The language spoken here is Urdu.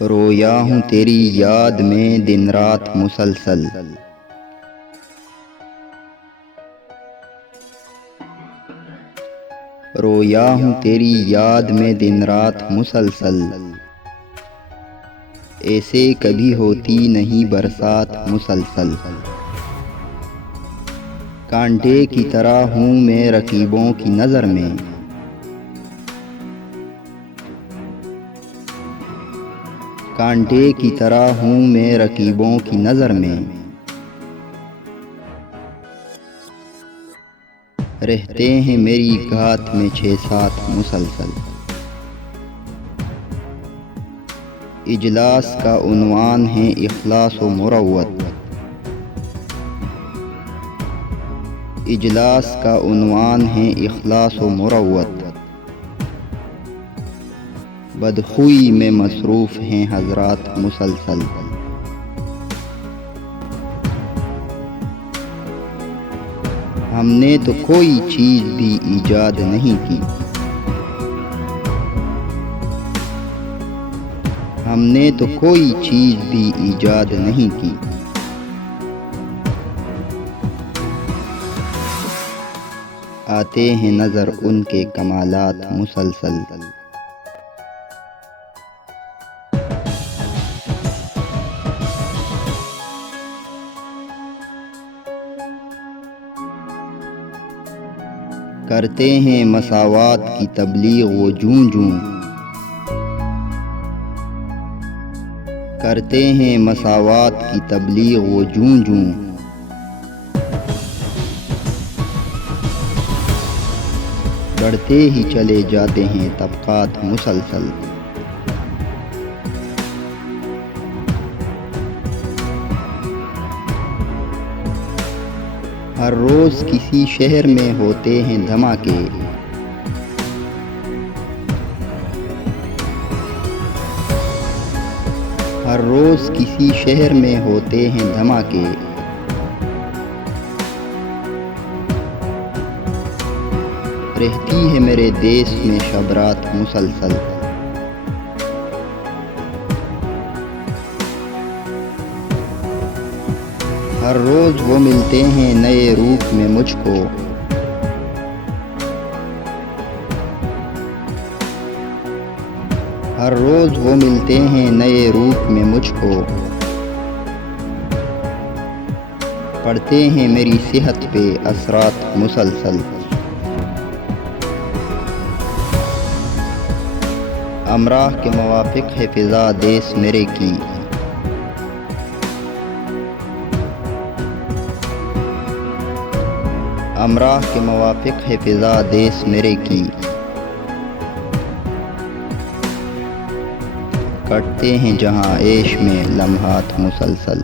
رویا ہوں تیری یاد میں دن رات مسلسل، رویا ہوں تیری یاد میں دن رات مسلسل، ایسے کبھی ہوتی نہیں برسات مسلسل، کانٹے کی طرح ہوں میں رقیبوں کی نظر میں، کانٹے کی طرح ہوں میں رقیبوں کی نظر میں، رہتے ہیں میری گھات میں 6-7 مسلسل، اجلاس کا عنوان ہے اخلاص و مروت، اجلاس کا عنوان ہے اخلاص و مروت، بدخوئی میں مصروف ہیں حضرات مسلسل، ہم نے تو کوئی چیز بھی ایجاد نہیں کی، ہم نے تو کوئی چیز بھی ایجاد نہیں کی، آتے ہیں نظر ان کے کمالات مسلسل، کرتے ہیں مساوات کی تبلیغ وہ جوں جوں، کرتے ہیں مساوات کی تبلیغ وہ جوں جوں، بڑھتے ہی چلے جاتے ہیں طبقات مسلسل، ہر روز کسی شہر میں ہوتے ہیں دھماکے، ہر روز کسی شہر میں ہوتے ہیں دھماکے، رہتی ہے میرے دیس میں شب رات مسلسل، ہر روز وہ ملتے ہیں نئے روپ میں مجھ کو، ہر روز وہ ملتے ہیں نئے روپ میں مجھ کو، پڑھتے ہیں میری صحت پہ اثرات مسلسل، امراح کے موافق ہے فضا دیس میرے کی، امراح کے موافق ہے فضا دیس میرے کی، کٹتے ہیں جہاں عیش میں لمحات مسلسل۔